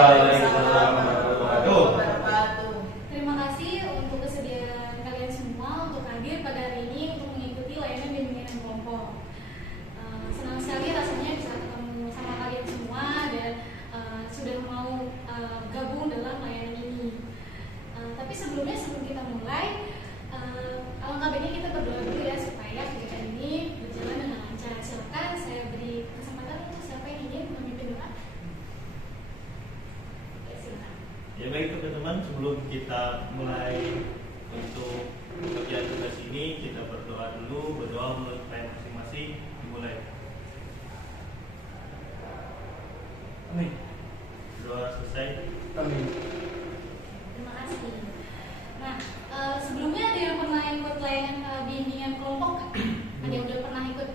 Waalaikumsalam warahmatullahi wabarakatuh. Terima kasih untuk kesediaan kalian semua untuk hadir pada hari ini untuk mengikuti layanan bimbingan kelompok. Senang sekali rasanya bisa ketemu sama kalian semua dan sudah mau gabung dalam layanan ini. Tapi sebelum kita mulai, alangkah baiknya kita berdoa dulu ya supaya kegiatan ini berjalan dengan lancar. Silakan saya beri kesempatan untuk siapa yang ingin memimpin doa. Oke, silakan. Ya baik teman-teman, sebelum kita mulai untuk pekerjaan tugas ini, kita berdoa dulu, berdoa menurut klien masing-masing, dimulai. Amin. Doa selesai. Amin. Terima kasih. Nah, sebelumnya ada yang pernah ikut layanan bimbingan kelompok nggak? Ada yang udah pernah ikut?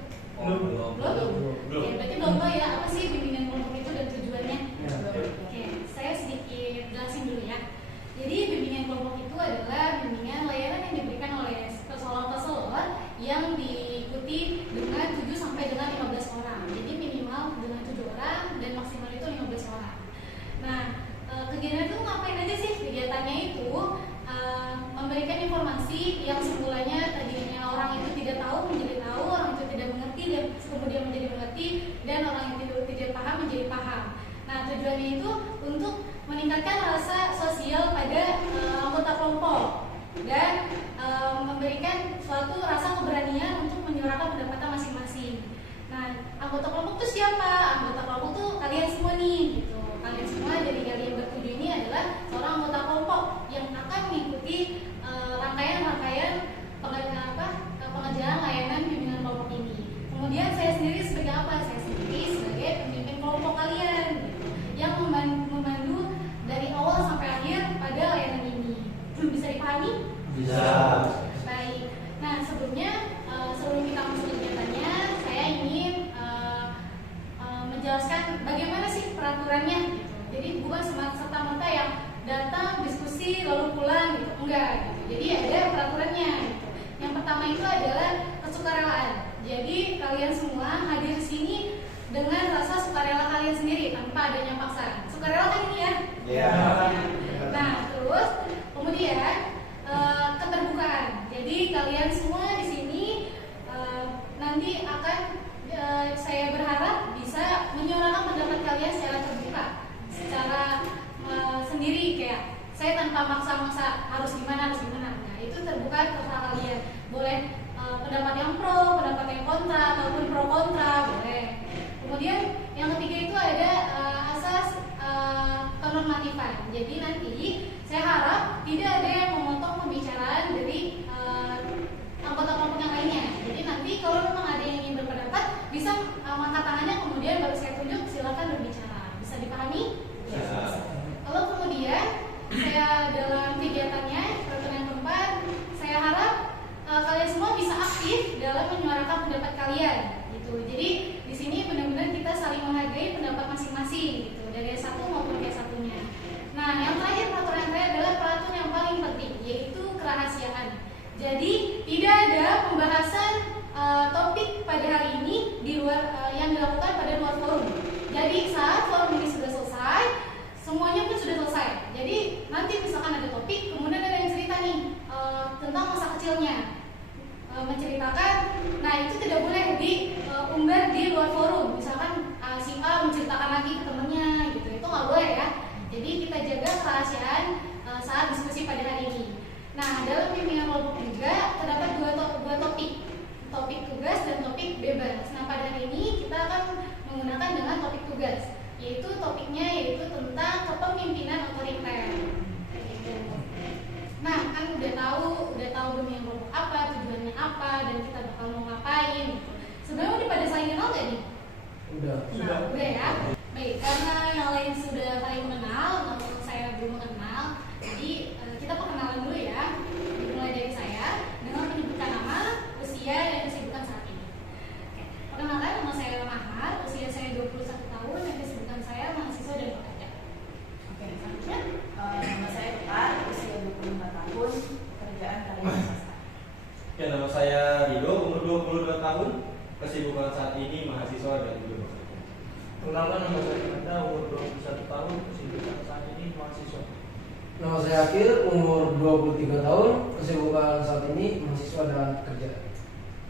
Belum. Oke, berarti belum tahu ya apa sih bimbingan kelompok itu dan tujuannya? Ya. Oke, saya sedikit jelasin dulu ya. Jadi bimbingan kelompok itu adalah bimbingan layanan yang diberikan oleh pesolon-pesolon yang diikuti dengan 7 sampai dengan 15 orang. Jadi minimal dengan 7 orang dan maksimal itu 15 orang. Nah, kegiatan itu ngapain aja sih? Kegiatannya itu memberikan informasi yang semulanya tadinya orang itu tidak tahu menjadi tahu, orang itu tidak mengerti dan kemudian menjadi mengerti, dan orang yang tidak paham menjadi paham. Nah, tujuannya itu untuk meningkatkan rasa sosial pada anggota kelompok dan memberikan suatu rasa keberanian untuk menyuarakan pendapatnya masing-masing. Nah, anggota kelompok itu siapa? Anggota kelompok itu kalian semua nih, gitu. Kalian semua dari kalian bertujuh ini adalah seorang anggota kelompok yang akan mengikuti rangkaian-rangkaian pengerjaan layanan bimbingan kelompok ini. Kemudian saya sendiri sebagai apa? Saya sendiri sebagai pemimpin kelompok kalian, gitu, yang memandu dari awal sampai akhir pada layanan ini. Bisa dipahami? Bisa. Baik. Nah, sebelum kita masuk ke kegiatannya, saya ingin menjelaskan bagaimana sih peraturannya, gitu. Jadi bukan serta-merta yang datang diskusi lalu pulang, gitu. Enggak, gitu. Jadi ada peraturannya, gitu. Yang pertama itu adalah kesukarelaan. Jadi kalian semua hadir di sini dengan rasa sukarela kalian sendiri tanpa adanya paksaan. Sukarela kan ini ya? Iya. Nah, terus kemudian keterbukaan. Jadi kalian semua di sini nanti akan saya berharap bisa menyuarakan pendapat kalian secara terbuka, secara sendiri, kayak saya tanpa maksa-maksa harus gimana. Nah, itu terbuka terserah kalian. Boleh pendapat yang pro, pendapat yang kontra, ataupun pro kontra, boleh. Kemudian yang ketiga itu ada asas kenormatifan. Jadi nanti saya harap tidak ada yang memotong pembicaraan dari anggota kelompok yang lainnya. Jadi nanti kalau memang ada yang ingin berpendapat, bisa angkat tangannya, kemudian baru saya tunjuk, silakan berbicara. Bisa dipahami? Ya. Kalau kemudian saya dalam kegiatannya, peraturan yang keempat, saya harap kalian semua bisa aktif dalam menyuarakan pendapat kalian, gitu. Jadi di sini benar-benar kita saling menghargai pendapat masing-masing, gitu, dari satu maupun yang satunya. Nah, yang terakhir, peraturan yang terakhir adalah peraturan yang paling penting, yaitu kerahasiaan. Jadi tidak ada pembahasan topik pada hari ini di luar yang dilakukan pada luar forum. Jadi saat forum ini sudah selesai, semuanya pun sudah selesai. Jadi nanti misalkan ada topik, kemudian ada yang cerita nih tentang masa kecilnya, menceritakan. Nah, itu tidak boleh diunggah di luar forum. Misalkan si A menceritakan lagi ke temennya, gitu, itu nggak boleh ya. Jadi kita jaga kerahasiaan saat diskusi pada hari ini. Nah, dalam bimbingan kelompok juga terdapat dua topik tugas dan topik bebas. Nah, pada hari ini kita akan menggunakan dengan topik tugas, yaitu topiknya tentang kepemimpinan otoriter. Nah, kan udah tahu bimbingan kelompok apa, tujuannya apa, dan kita bakal mau ngapain. Sebenarnya udah pada saling kenal gak nih? Udah. Udah ya. Baik, karena yang lain sudah saling mengenal, namun saya belum mengenal, jadi kita perkenalan dulu ya. Dimulai dari saya dengan menyebutkan nama, usia, dan kesibukan saat ini. Oke. Perkenalkan, nama saya Mahar, usia saya 21 tahun, dan kesibukan saya mahasiswa dan pekerja. Oke, selanjutnya Nama saya Tekar, usia 25 tahun, pekerjaan karyawan swasta. Ya, nama saya Rido, umur 22 tahun, kesibukan saat ini mahasiswa dan juga bekerja. Perkenalkan, nama saya Nanda, umur Nama saya Akil, umur 23 tahun, kesibukan saat ini mahasiswa dan kerja.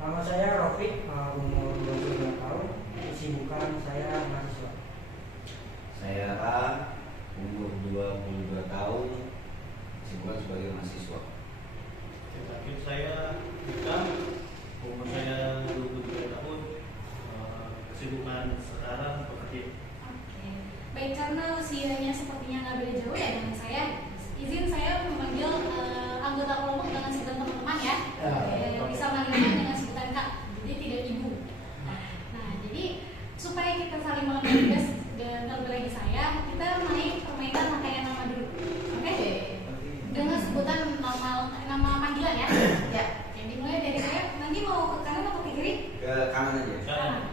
Nama saya Rofik, umur 25 tahun, kesibukan saya mahasiswa. Saya A, umur 22 tahun, kesibukan sebagai mahasiswa. Terakhir saya Ika, umur saya 23 tahun, kesibukan sekarang bekerja. Oke. Baik, karena usianya sepertinya nggak beda jauh ya dengan saya, izin saya memanggil anggota kelompok dengan sebutan teman-teman ya. Bisa manggilnya dengan sebutan Kak, jadi tidak ibu. Nah, jadi supaya kita saling mengenal tugas dan terlebih lagi saya, kita main permainan rangkaian nama dulu. Oke? Dengan sebutan nama panggilan ya. Ya. Yang dimulai dari saya, nanti mau ke kanan atau ke kiri? Ke kanan aja. Kanan.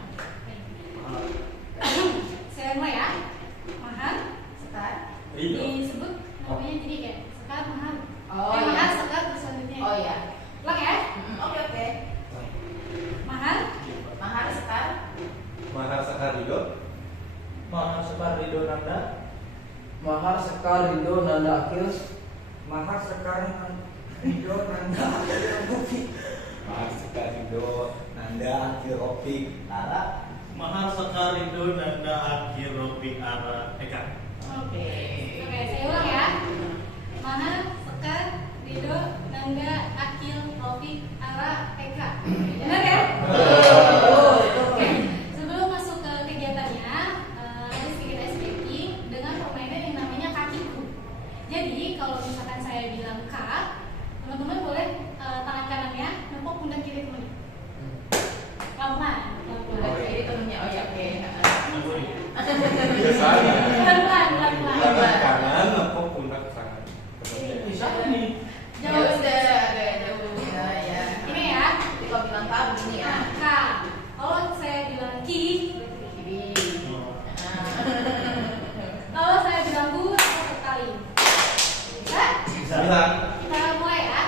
Saya mulai ya. Mahan, Sekar. Ridho. disebut namanya jadi kayak Sekar Mahan. Oh, Mahan, iya. Sekar terus selanjutnya. Oh iya. Ulang ya. Oke. Mahan, Mahar Sekar. Mahar Sekar Ridho. Mahar Sekar Ridho Nanda. Mahar Sekar Ridho Nanda Akil. Mahar Sekar Ridho Nanda Rofik. Mahar Sekar Ridho Nanda Akil Rofik Ara. Mahar Sekar Ridho Nanda Akil Rofik Ara Eka. Oke, saya ulang ya. Mahar, Sekar, Ridho, Nanda, Akil, Rofik, Ara, Eka. Benar ya? Oke. Sebelum masuk ke kegiatannya, ada sedikit ice breaking dengan permainan yang namanya kakiku. Jadi kalau misalkan saya bilang kak, teman-teman boleh tangan kanannya nempok pundak kiri teman. Pelan-pelan, pelan-pelan. Jadi temennya. Oh iya, oke. Biasanya. Pelan-pelan, pelan-pelan. Kanan nepuk pundak tangan. Bisa nih. Ya Jauh. udah, agak jauh ya. Ini ya. Jadi kalau bilang Pak begini ya. Kak. Kalau saya bilang ki, Kiri. kalau saya bilang bu, saya sekali. Bisa? Bisa. Kita mulai ya.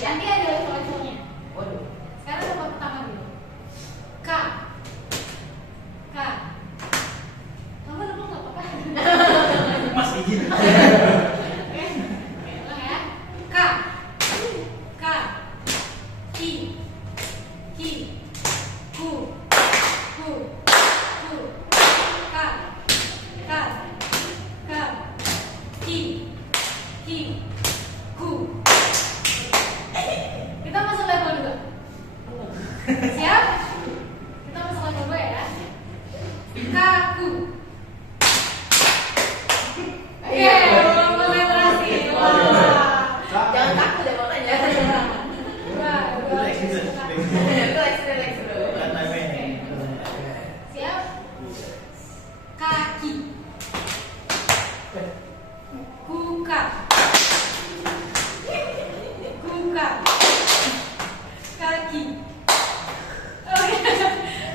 Nanti ada level-levelnya. Waduh. Sekarang level pertama dulu. K. K. Kamu nemu nggak apa-apa? Mas izin. Oke. Ulang ya. K. K. Ki. Ki. Ku. Ku. Ku. K. K. K. Ki. Ki. Ku. Kita masuk level 2. Siap? Kita masuk level 2 ya. Kaku. Oke, mulai berhasil. Wah. Jangan takut deh makanya. Wah, Relax, relax. Relax dulu. Siap? Kaki. Kuka. Kuka. Kaki. Oke.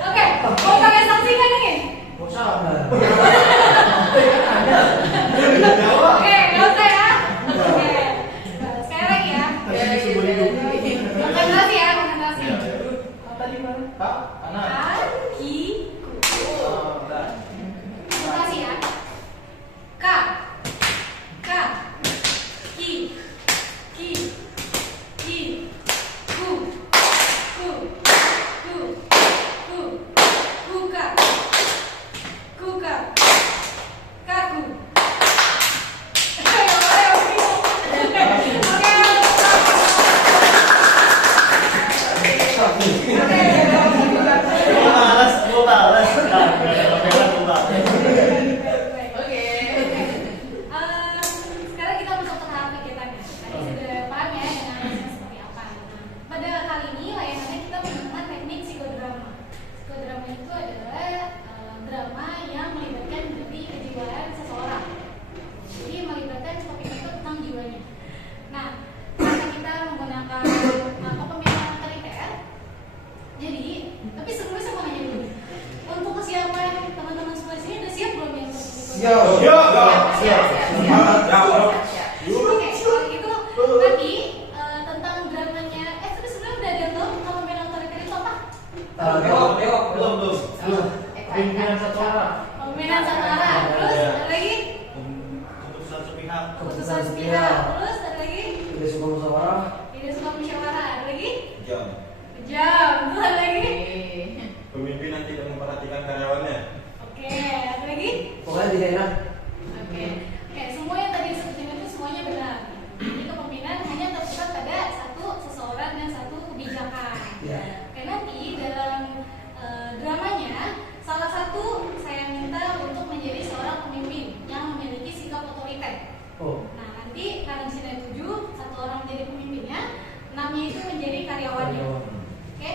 Oke, mau pakai sanksi kan nih? Oke, nggak usah ya. Oke. Nah, sekali lagi ya. Konsentrasi ya, konsentrasi. Tadi mana? Kak, kanan. Kaki. Konsentrasi ya. K. K. Ki. Ki. Ki. Ku. Ku. Ku. Ku. Kuka. Kuka. Kaku. Ayo, ayo. Oke. Gua balas. Oke. Sekarang kita masuk ke tahap kegiatannya. Tadi sudah paham ya dengan alasannya seperti apa. Pada kali ini layanannya kita menggunakan teknik psikodrama. Psikodrama itu adalah drama yang melibatkan bukti kejiwaan seseorang. Jadi melibatkan topik itu tentang jiwanya. Nah, karena kita menggunakan kepemimpinan otoriter, jadi tapi sebelumnya saya mau nanya dulu. Untuk kesiapan teman-teman semua di sini udah siap belum ya? Siap. Siap. Oke, kalau gitu tadi tentang dramanya, tapi sebenarnya udah ada yang tahu kepemimpinan otoriter itu apa? Belum. Pimpinan satu arah. Pemimpinan satu arah. Terus ada lagi? Keputusan sepihak. keputusan sepihak. Terus ada lagi? Tidak suka musyawarah. Tidak suka musyawarah. Ada lagi? Jam. Kejam. Terus ada lagi? Pemimpin yang tidak memperhatikan karyawannya. Oke, ada lagi? Pokoknya tidak enak. Oke, semua yang tadi disebutin itu semuanya benar. Jadi kepemimpinan hanya terpusat pada satu seseorang dan satu kebijakan. Ya. Oke, nanti dalam dramanya salah satu saya minta untuk menjadi seorang pemimpin yang memiliki sikap otoriter. Oh. Nah, nanti karena di sini ada 7, satu orang menjadi pemimpinnya, 6-nya itu menjadi karyawannya. Oke,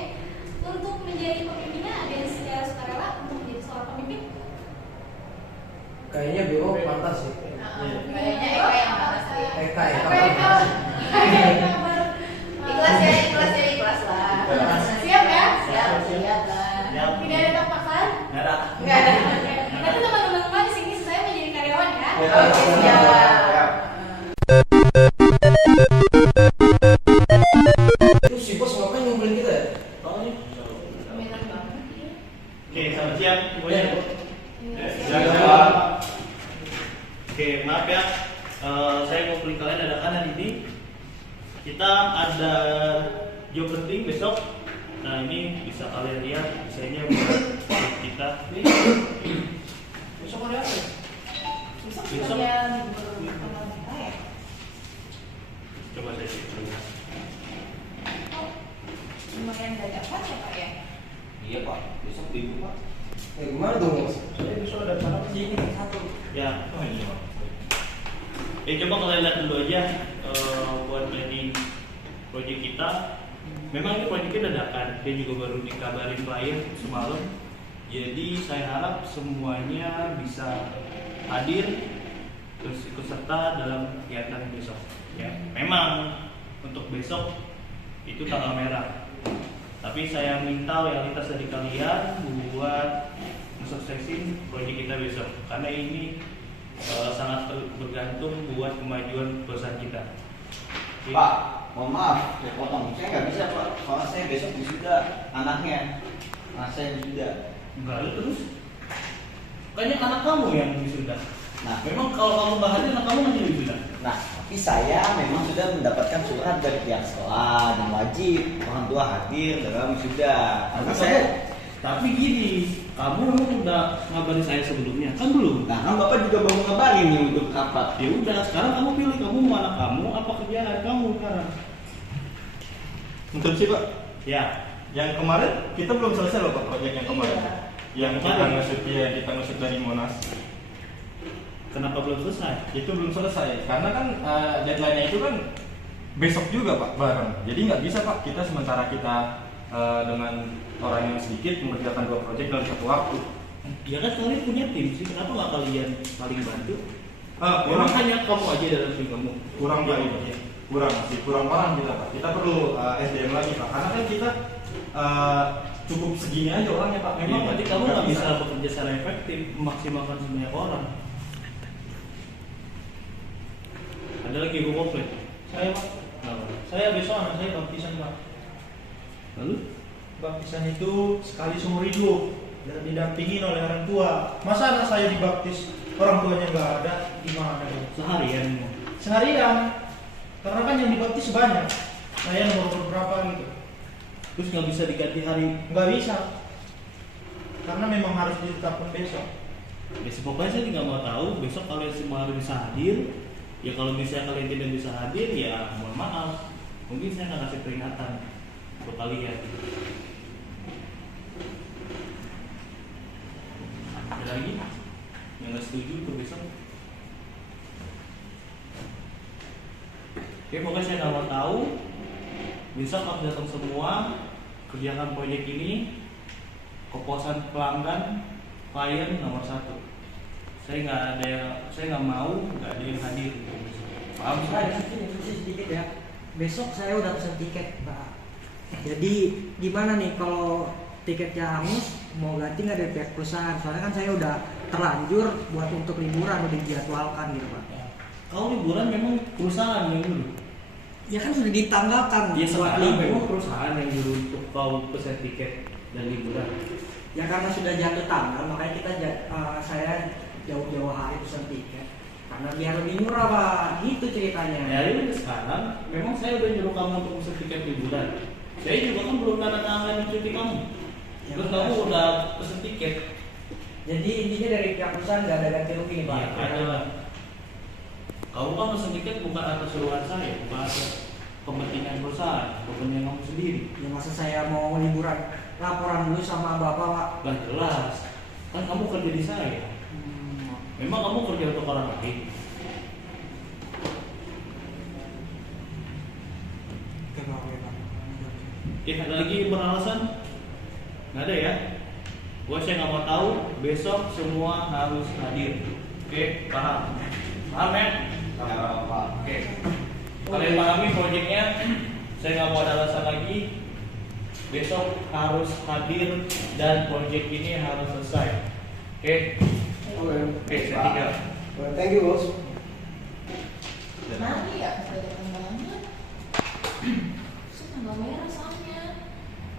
untuk menjadi pemimpinnya ada yang secara sukarela untuk menjadi seorang pemimpin. Kayaknya Bimo pantas sih. Kayaknya Eka yang pantas sih. Eka. Ikhlas lah. Siap ya? Siap lah. Tidak ada tak paksaan? Nggak ada. Enggak ada. Nanti teman-teman di sini saya menjadi karyawan ya. Oke, siap. Itu si bos ngapain ngumpulin kita ya? Minat banget. Oke, selamat siang semuanya. Oke, maaf ya. Saya mau beli kalian adakan hari ini. Kita ada job penting besok. Nah, ini bisa kalian lihat desainnya buat kita. Besok ada apa? Besok Besok. ada libur tanggal berapa ya? Coba saya cek dulu. Oh, lumayan dadakan ya Pak ya? Iya Pak, besok libur Pak. Gimana dong bos? Saya besok ada acara di sini satu. Ya. Oh iya. Coba kalian lihat dulu aja buat planning proyek kita. Memang ini proyeknya dadakan, dia juga baru dikabarin klien semalam. Jadi saya harap semuanya bisa hadir terus ikut serta dalam kegiatan besok. Ya, memang untuk besok itu tanggal merah. Tapi saya minta loyalitas dari kalian buat suksesin proyek kita besok, karena ini sangat bergantung buat kemajuan perusahaan kita. Oke. Pak, mohon maaf, saya potong. Saya nggak bisa Pak, soalnya saya besok wisuda anaknya. Anak saya wisuda. Enggak ada terus. Kayaknya anak kamu yang wisuda. Nah, Memang kalau kamu nggak hadir, anak kamu nanti wisuda. Nah, tapi saya memang sudah mendapatkan surat dari pihak sekolah dan wajib orang tua hadir dalam wisuda. Karena saya, Tapi gini, kamu memang udah ngabarin saya sebelumnya, kan belum? nah kan Bapak juga baru ngabarin nih untuk rapat. Ya udah, sekarang kamu pilih, kamu mau anak kamu apa kerjaan kamu sekarang? Interupsi Pak. Ya, Yang kemarin kita belum selesai loh Pak proyek yang kemarin. Iya. Yang kita Kemarin? ngusut kita ngusut dari Monas. kenapa belum selesai? Itu belum selesai karena kan deadline-nya itu kan besok juga Pak bareng. Jadi nggak bisa Pak kita sementara kita dengan orang yang sedikit mengerjakan 2 proyek dalam satu waktu. Ya kan kalian punya tim sih, kenapa nggak kalian saling bantu? Kurang Memang hanya kamu aja dalam tim kamu. kurang Ya, Pak ini. Kurang orang kita Pak. Kita perlu SDM lagi Pak. Karena kan kita cukup segini aja orangnya Pak. Memang berarti kamu nggak bisa bekerja secara efektif, memaksimalkan sebanyak orang. Ada lagi ibu komplain? Saya Pak. Saya besok anak saya baptisan Pak. Lalu? Baptisan itu sekali seumur hidup dan didampingin oleh orang tua. Masa anak saya dibaptis orang tuanya nggak ada, gimana dong? Seharian. Seharian, karena kan yang dibaptis banyak. Saya nomor berapa gitu? Terus nggak bisa diganti hari. Nggak bisa, karena memang harus ditetapkan besok. Ya pokoknya saya juga mau tahu besok kalian semua harus bisa hadir. Ya kalau misalnya kalian tidak bisa hadir, ya mohon maaf. Mungkin saya nggak kasih peringatan untuk kalian. Ada lagi yang nggak setuju untuk besok? Oke, pokoknya saya nggak mau tahu. Besok harus datang semua, kerjakan proyek ini. Kepuasan pelanggan, klien nomor 1. Saya nggak mau nggak ada yang hadir. Paham? Saya sedikit ya. Besok saya udah pesan tiket Pak. Jadi gimana nih kalau tiketnya hangus, mau ganti nggak dari pihak perusahaan? Soalnya kan saya udah terlanjur buat untuk liburan udah dijadwalkan gitu Pak. Kalau liburan memang perusahaan yang dulu. Ya kan sudah ditanggalkan Ya buat sekarang libur. memang perusahaan yang dulu untuk kau pesan tiket dan liburan. Ya karena sudah jatuh tanggal makanya saya jauh-jauh hari pesan tiket. karena biar lebih murah Pak, itu ceritanya. Ya ini sekarang memang saya udah nyuruh kamu untuk pesen tiket liburan. Saya juga kan belum tanda tangan cuti kamu. Ya, Terus benar. kamu udah pesen tiket. Jadi intinya dari pihak perusahaan nggak ada ganti rugi nih Pak. Iya, ada lah. Kamu kan pesen tiket bukan atas suruhan saya, bukan atas kepentingan perusahaan, kepentingan kamu sendiri. Ya masa saya mau liburan, laporan dulu sama bapak Pak. Lah jelas, kan kamu kerja di saya. Memang kamu kerja untuk orang lain. Oke Pak, oke Pak. Ada lagi beralasan? Nggak ada ya? Saya nggak mau tahu. Besok semua harus hadir. Oke, paham? Paham ya? Ya, Pak. Oke. Kalian pahami proyeknya? Saya nggak mau ada alasan lagi. Besok harus hadir dan proyek ini harus selesai. Oke? Oke, saya tinggal. Well, thank you bos. Nanti ya sudah ada tanggalnya. Tanggal merah soalnya.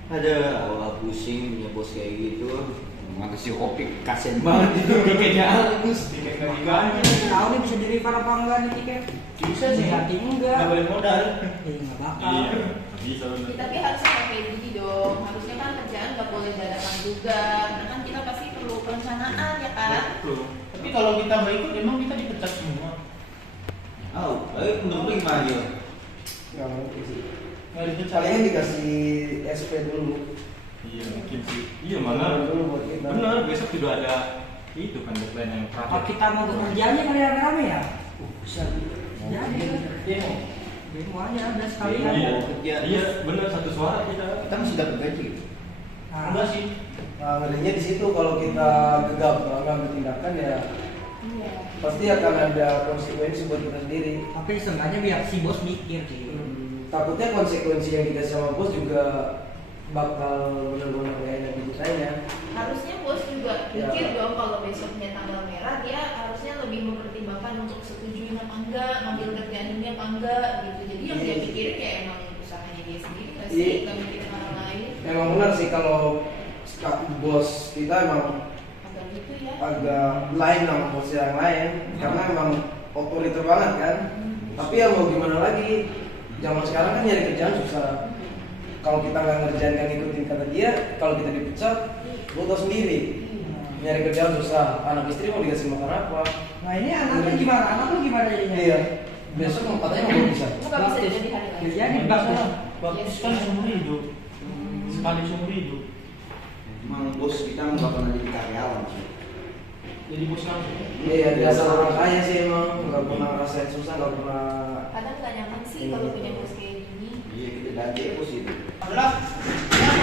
Ada awal pusing punya bos kayak gitu. Emang si kopi kasian banget itu tiketnya Agus. Tiket nggak diganti. Tahu nih bisa di refund apa enggak nih tiket? Bisa sih. Ganti enggak? Nggak boleh modal. Nggak bakal. Iya, bisa Ya, bener. tapi harusnya nggak kayak gini dong. Harusnya kan kerjaan nggak boleh dadakan juga. Karena kan kita pasti perlu perencanaan ya kan. Betul. Tapi kalau kita nggak ikut, emang kita dipecat semua. Oh, tapi menurut lu gimana dia? Nggak mungkin sih. Nggak dipecat. Palingan dikasih SP dulu. Iya mungkin sih. Iya mana? Dulu buat kita. Bener, besok juga ada itu kan deadline yang Kalau terakhir. kita mau bekerja aja kali rame-rame ya? Bisa. Jadi Demo. demo aja ada sekalian. Iya, kerja. iya bener satu suara kita. Kita masih dapat gaji gitu. Nah, Enggak sih. Nah, ngerinya di situ kalau kita gegabah ngambil tindakan ya Iya. pasti akan ada konsekuensi buat kita sendiri. tapi seenggaknya biar si bos mikir sih. Takutnya konsekuensi yang kita sama bos juga bakal benar-benar kayak enak di kitanya. Harusnya bos juga Ya. mikir dong kalau besoknya tanggal merah dia harusnya lebih mempertimbangkan untuk setujuin apa enggak, ngambil kerjaan ini apa enggak gitu. Jadi yang dia Iya. pikirin kayak emang usahanya dia sendiri nggak Iya. sih, nggak mikirin orang lain. Memang benar sih kalau bos kita emang Agak gitu ya. agak lain sama bos yang lain karena emang otoriter banget kan. Tapi ya mau gimana lagi, zaman sekarang kan nyari kerjaan susah. Kalau kita nggak ngerjain yang ngikutin kata dia, kalau kita dipecat, lo tau sendiri. Nyari kerjaan susah, anak istri mau dikasih makan apa? Nah ini anaknya gimana? Anak lu gimana jadinya? Iya, besok mau katanya mau bisa. Itu nggak bisa jadi hari lain. Jadi Nggak bagus. salah. Bagus kan seumur hidup. Sekali seumur hidup. Emang bos kita nggak pernah jadi karyawan sih. Jadi bos langsung. Iya, dasar orang kaya sih emang nggak pernah ngerasain susah, nggak pernah. Kadang nggak nyaman sih kalau punya bos kayak gini. Iya kita ganti bos itu. Udah.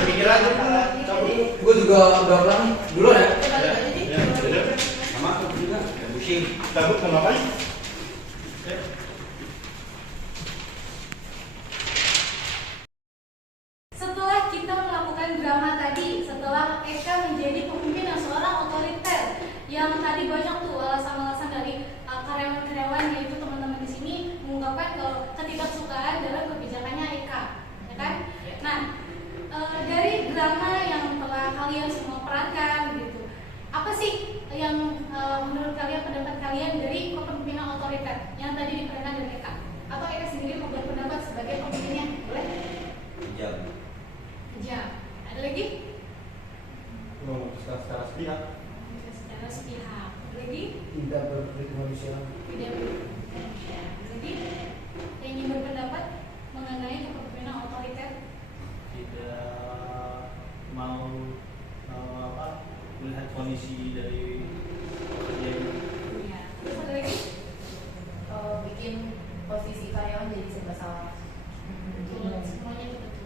Pikiran tuh. Gue juga udah pulang dulu ya. Kita balik aja deh. Sama aku juga. Pusing. Takut mau ngapain? Setelah kita melakukan drama tadi, setelah Eka menjadi pemimpin yang seorang otoriter, yang tadi banyak tuh alasan-alasan dari karyawan-karyawan yaitu teman-teman di sini mengungkapkan kalau ketidaksukaan dalam kebijakannya Eka, ya kan? Nah, dari drama yang telah kalian semua perankan gitu, apa sih yang menurut kalian, pendapat kalian dari kepemimpinan otoriter yang tadi diperankan dari Eka? Atau Eka sendiri mau berpendapat sebagai pemimpinnya? Boleh? Jam. Ya, ada lagi? Mau secara sepihak. Bisa secara sepihak. Ada lagi? Tidak berkemanusiaan. Tidak ya. Jadi, yang ingin berpendapat mengenai kepemimpinan otoriter? Tidak mau melihat kondisi dari pekerjaan. Ya. Terus ada lagi? Bikin posisi karyawan jadi serba salah. Betul, semuanya itu betul.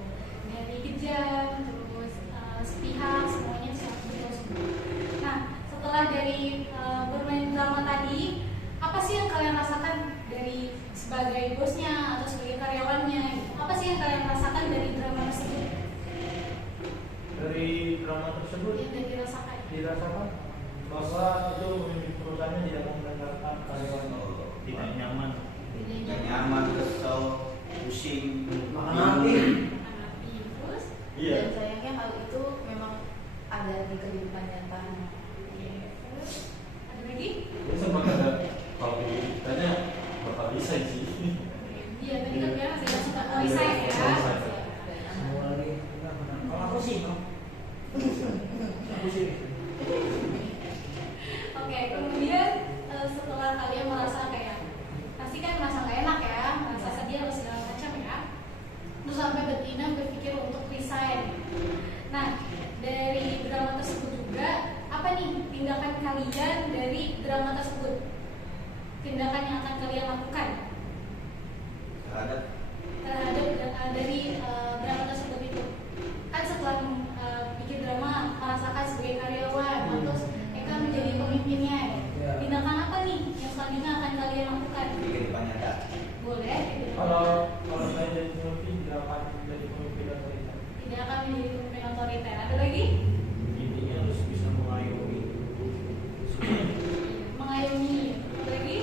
Dari kejam, terus sepihak, semuanya itu sangat betul semua. Nah, setelah dari bermain drama tadi, apa sih yang kalian rasakan dari sebagai bosnya atau sebagai karyawannya? Gitu? Apa sih yang kalian rasakan dari drama tersebut? Dari drama tersebut Yang tadi dirasakan? dirasakan bahwa itu perusahaannya tidak memperkenalkan karyawan tidak nyaman. Gak nyaman, kesel, pusing. Makan hati. Api, terus? Iya. Dan sayangnya hal itu memang ada di kehidupan nyata. Terus? Ada lagi? Ini sempat ada kalau kita bisa sih. Iya, tadi kan bilang saya suka resign ya. Semua lagi enggak benar. Kalau aku sih, no. Aku sih. Oke, kemudian setelah kalian merasa kayak pasti kan merasa nggak enak ya, merasa sedih atau segala macam ya, terus sampai betina berpikir untuk resign. Nah, dari drama tersebut juga apa nih tindakan kalian dari drama tersebut? Tindakan yang akan kalian lakukan terhadap dari drama tersebut itu? Kan setelah bikin drama merasakan sebagai karyawan, terus Eka menjadi pemimpinnya. Ya. Tindakan apa nih yang selanjutnya akan kalian lakukan? di kehidupan nyata. Boleh? Kalau saya jadi pemimpin tidak akan jadi pemimpin otoriter. Tidak akan menjadi pemimpin otoriter. Ada lagi? Intinya harus bisa mengayomi semua. Mengayomi. Ada lagi?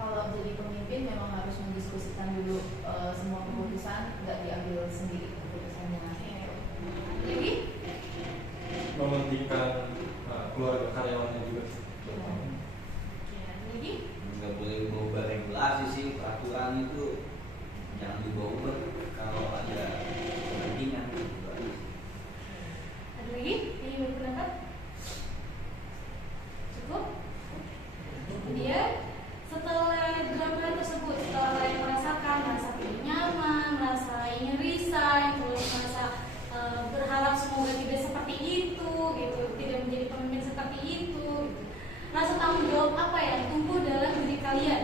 Kalau jadi pemimpin memang harus mendiskusikan dulu semua keputusan, nggak diambil sendiri keputusannya. Ada lagi? Mementingkan keluarga karyawannya juga. Ada lagi? Nggak boleh mengubah regulasi sih, peraturan itu jangan diubah-ubah kalau ada kepentingan. Ada lagi? Ini berpendapat? Cukup? Kemudian setelah drama tersebut, setelah kalian merasakan merasa tidak nyaman, merasa ingin resign, terus merasa berharap semoga tidak seperti itu, gitu, tidak menjadi pemimpin seperti itu, gitu. Rasa tanggung jawab apa yang tumbuh dalam diri kalian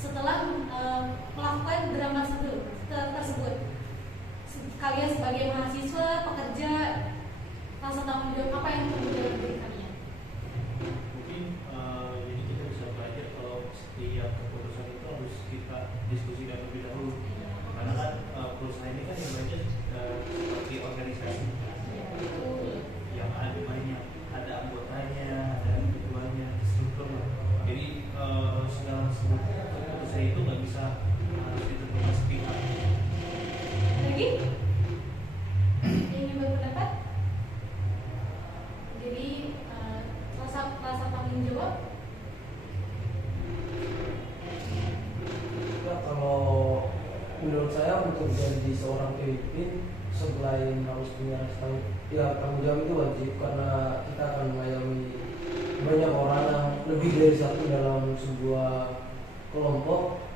setelah melakukan drama tersebut? Kalian sebagai mahasiswa, pekerja, rasa tanggung jawab apa yang tumbuh dalam diri kalian? Mungkin jadi kita bisa belajar kalau setiap keputusan itu harus kita diskusikan terlebih dahulu, karena kan perusahaan ini kan yang banyak seperti organisasi yang ada banyak, ada anggotanya, ada ketuanya, struktur lah. Jadi segala keputusan itu nggak bisa harus ditentukan sepihak. Lagi? Ingin berpendapat? Jadi rasa tanggung jawab. Ya, kalau menurut saya untuk jadi seorang pemimpin selain harus punya tanggung jawab itu wajib, karena kita akan mengayomi banyak orang yang lebih dari satu dalam sebuah kelompok.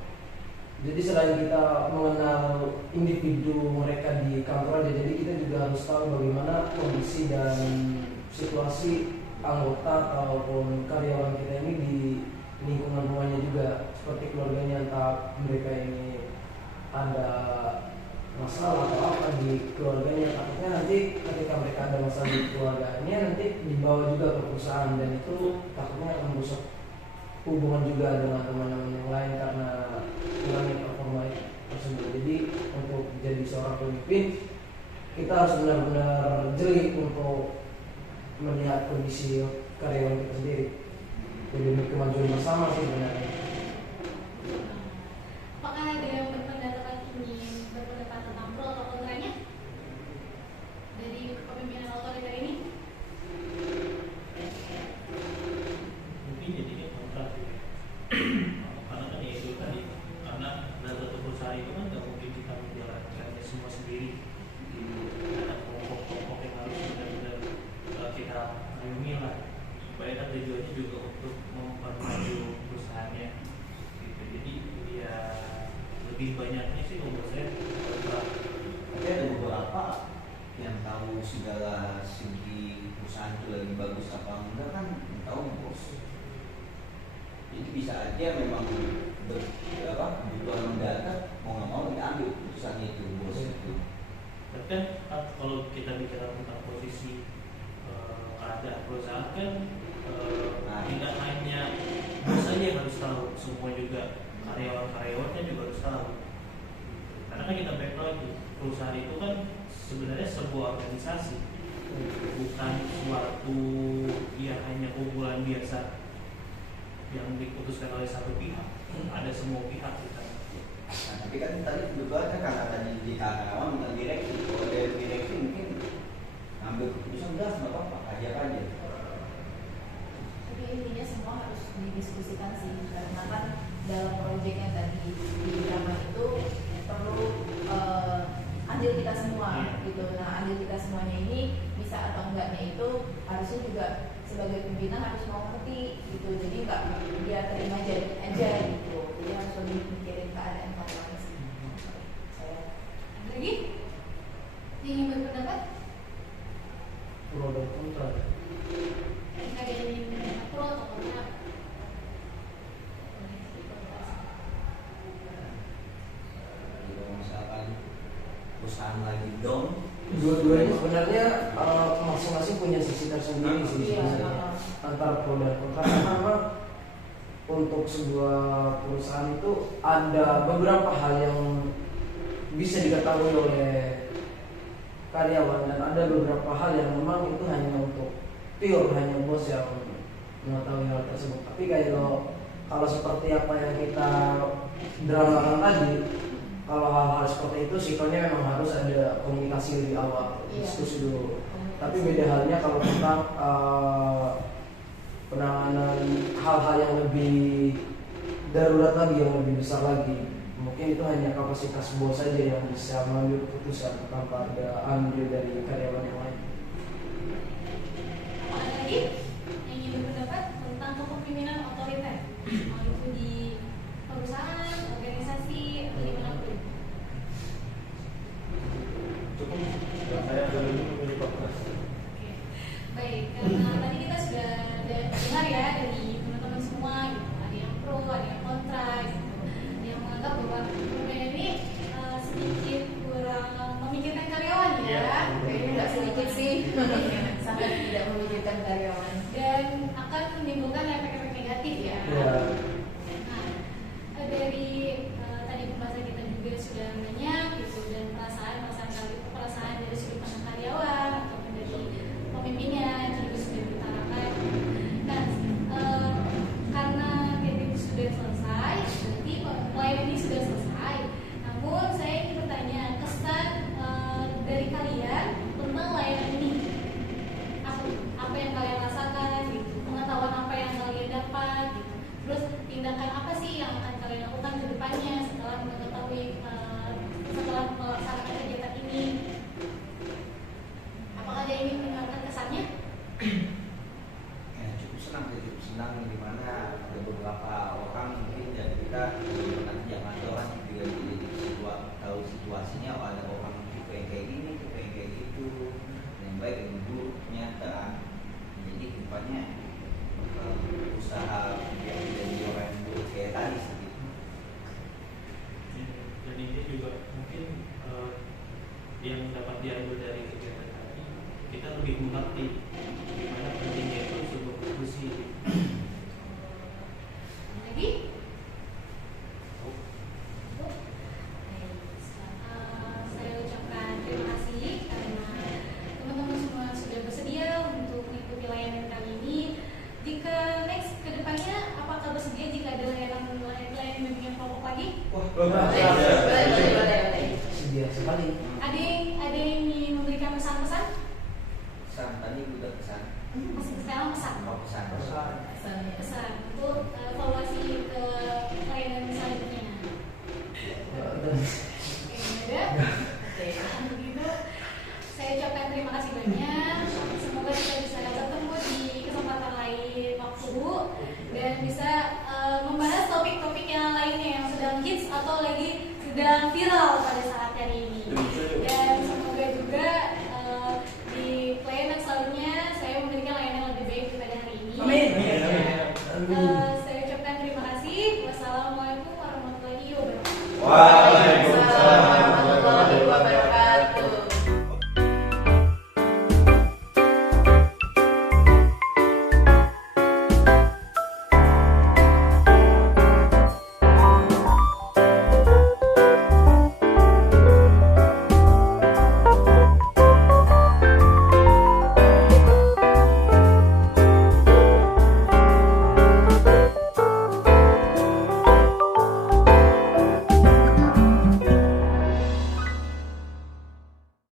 Jadi selain kita mengenal individu mereka di kantor aja, jadi kita juga harus tahu bagaimana kondisi dan situasi anggota ataupun karyawan kita ini di lingkungan rumahnya juga, seperti keluarganya, entah mereka ini ada masalah atau apa di keluarganya. Takutnya nanti ketika mereka ada masalah di keluarganya nanti dibawa juga ke perusahaan, dan itu takutnya akan merusak hubungan juga dengan teman-teman yang lain karena kurangnya performa tersebut. Jadi untuk jadi seorang pemimpin kita harus benar-benar jeli untuk melihat kondisi karyawan kita sendiri demi kemajuan bersama sih sebenarnya. Apakah ada yang berpendapat tentang pro atau kontranya dari kepemimpinan otoriter ini? Mungkin jadinya kontrak gitu. Karena kan ya itu tadi, karena dalam satu perusahaan itu kan nggak mungkin kita menjalankannya semua sendiri. Ada kelompok-kelompok yang harus benar-benar kita ayomi lah, supaya kan tujuannya juga untuk mempermaju perusahaannya gitu. Jadi ya lebih banyaknya sih menurut saya kontrak. Tapi ada beberapa yang tahu segala segi perusahaan itu lagi bagus apa enggak kan tahu bos. Jadi bisa aja memang kebutuhan mendadak mau nggak mau diambil keputusan itu bos itu. Tapi kan kalau kita bicara tentang posisi keadaan perusahaan kan tidak hanya bos saja yang harus tahu, semua juga karyawan-karyawannya juga harus tahu. Karena kan kita back lagi, perusahaan itu kan sebenarnya sebuah organisasi, bukan suatu yang hanya kumpulan biasa yang diputuskan oleh satu pihak. Ada semua pihak kita. Nah, tapi kan tadi kebetulan kan karena tadi di karyawan bukan direksi. Kalau dari direksi mungkin ngambil keputusan udah nggak apa-apa, ajak aja. Tapi intinya semua semua harus didiskusikan sih, karena kan dalam proyek yang tadi di drama itu perlu andil kita semua gitu. Nah, andil kita semuanya ini bisa atau enggaknya itu harusnya juga sebagai pimpinan harus mau ngerti gitu. Jadi nggak dia terima jadi aja gitu. Jadi harus lebih mikirin keadaan karyawan sih. Saya Ada lagi yang ingin berpendapat? Pro dan kontra. Ada yang ingin berpendapat pro atau kontra? Kalau misalkan perusahaan lagi down, Dua-duanya sebenarnya masing-masing punya sisi tersendiri sih Iya, sebenarnya. Antara pro dan kontra karena memang untuk sebuah perusahaan itu ada beberapa hal yang bisa diketahui oleh karyawan dan ada beberapa hal yang memang itu hanya untuk hanya bos yang mengetahui hal tersebut. Tapi kalau seperti apa yang kita dramakan tadi, kalau hal-hal seperti itu sifatnya memang harus ada komunikasi lebih awal, Iya. diskusi dulu. Tapi beda halnya kalau tentang penanganan hal-hal yang lebih darurat lagi, yang lebih besar lagi. Mungkin itu hanya kapasitas bos saja yang bisa mengambil keputusan tanpa ada andil dari karyawan yang lain. Apa ada lagi yang ingin berpendapat tentang kepemimpinan otoriter? Mau itu di perusahaan, organisasi, atau dimanapun? Cukup. Dan saya dulu memilih podcast. Oke. Baik, karena tadi kita sudah dengar ya dari teman-teman semua gitu. Ada yang pro, ada yang kontra gitu. Ada yang menganggap bahwa kepemimpinan ini sedikit kurang memikirkan karyawan ya. kayaknya nggak sedikit sih, sangat tidak memikirkan karyawan. Dan akan menimbulkan efek-efek negatif ya. Ya. Nah, dari tadi pembahasan kita juga sudah banyak gitu, dan perasaan dari sudut pandang karyawan ataupun dari pemimpinnya juga sudah diutarakan. Nah, karena itu sudah selesai, berarti pelayanan ini sudah selesai. Namun saya ingin bertanya kesan dari kalian tentang layanan ini. Apa yang kalian rasakan gitu, pengetahuan apa yang kalian dapat gitu. Terus tindakan apa sih yang akan kalian lakukan ke depannya setelah mengetahui setelah melaksanakan kegiatan ini? Apakah ada yang ingin mendengarkan kesannya? ya cukup senang di mana ada beberapa orang mungkin dari kita nanti yang ada orang juga jadi tahu situasinya, oh ada orang tipe yang kayak gini, tipe yang kayak gitu, yang baik yang buruk ternyata. Jadi kedepannya usaha yang jadi orang yang buruk kayak tadi sih gitu. Dan ini juga mungkin yang dapat diambil dari kegiatan tadi, kita lebih mengerti bagaimana pentingnya itu sebuah diskusi. Lagi? Saya ucapkan terima kasih karena teman-teman semua sudah bersedia untuk mengikuti layanan kali ini. Jika next kedepannya, apakah bersedia jika ada layanan bimbingan kelompok lagi? Boleh. Sedia sekali. Ada yang ingin memberikan pesan-pesan? Pesan tadi udah pesan, Sekarang pesan. Pesan untuk evaluasi ke layanan selanjutnya. Oke, ada. Oke, begitu. Saya ucapkan terima kasih banyak. Semoga kita bisa ketemu di kesempatan lain waktu dan bisa membahas topik-topik yang lainnya yang sedang hits atau lagi sedang viral pada saat hari ini. Dan semoga juga di pelayanan selanjutnya saya memberikan layanan yang lebih baik daripada hari ini. Amin. Saya ucapkan terima kasih. Wassalamualaikum warahmatullahi wabarakatuh. Wah.